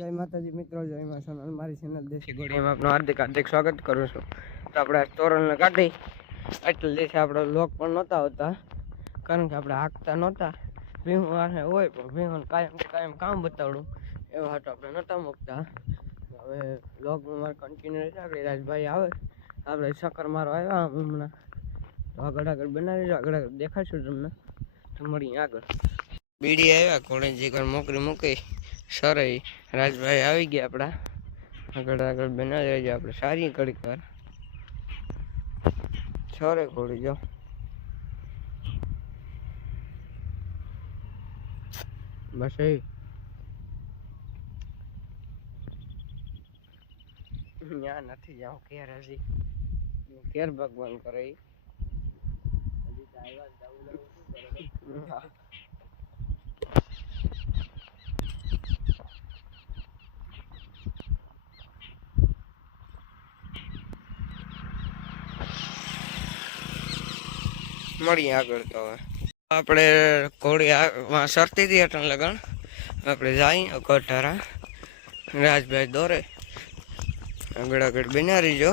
જય માતાજી મિત્રો જય મા સોનલ મારી ચેનલ દેશી ઘોડીમાં આપનું હાર્દિક હાર્દિક સ્વાગત કરું છું તો આપણે તોરણને કાઢી એટલે દેશે આપણે લોક પણ નહોતા હોતા કારણ કે આપણે હાંકતા નહોતા ભીહું વાસે હોય પણ ભીહું કાયમ કાયમ કામ બતાવડું એવા હાટો આપણે નહોતા મૂકતા હવે લોકમાં મારે કન્ટિન્યુ રહેશે આપણે રાજભાઈ આવે આપણે શક્કર મારો આવ્યા હમણાં તો આગળ આગળ બનાવી આગળ આગળ દેખાડશું તમને તો મળીએ આગળ બીડી આવ્યા કોલેજ એક મોકરી મૂકી સરાઈ રાજભાઈ આવી ગયા આપણા આગળ આગળ બનાવી રહેજો આપણે સારી ઘડીક વાર સરે ખોલી જાઓ બસ એ ત્યાં નથી જાઉં કેર હજી કેર ભગવાન કરે હજી આવ્યા મળીયા આગળ તો આપણે ઘોડી માં સરતી દીટન લગણ આપણે જાઈ અગર ઠારા રાજ ભેજ દોરે અંગડા ગડ બેનરી જો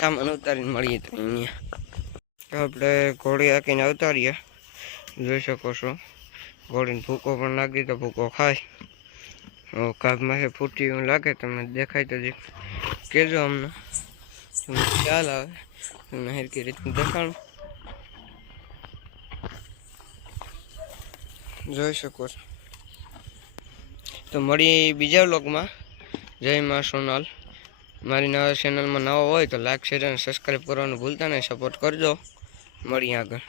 સામાન ઉતારીને મળીયા તો અહીંયા આપણે ઘોડી આખીન ઉતારીયા જોઈ શકો છો ઘોડી ને ભૂકો પણ લાગી તો ભૂકો ખાય ઓકાદ માં હે ફૂટી લાગે તમે દેખાય તો દે કેજો અમને શું ચાલા અમને હર કે રીત નું બતાવો જોઈ શકો છો તો મળી બીજા વ્લોગમાં જય મા સોનાલ મારી નવા ચેનલમાં નવો હોય તો લાઈક શેર અને સબસ્ક્રાઈબ કરવાનું ભૂલતા નહીં સપોર્ટ કરજો મળી આગળ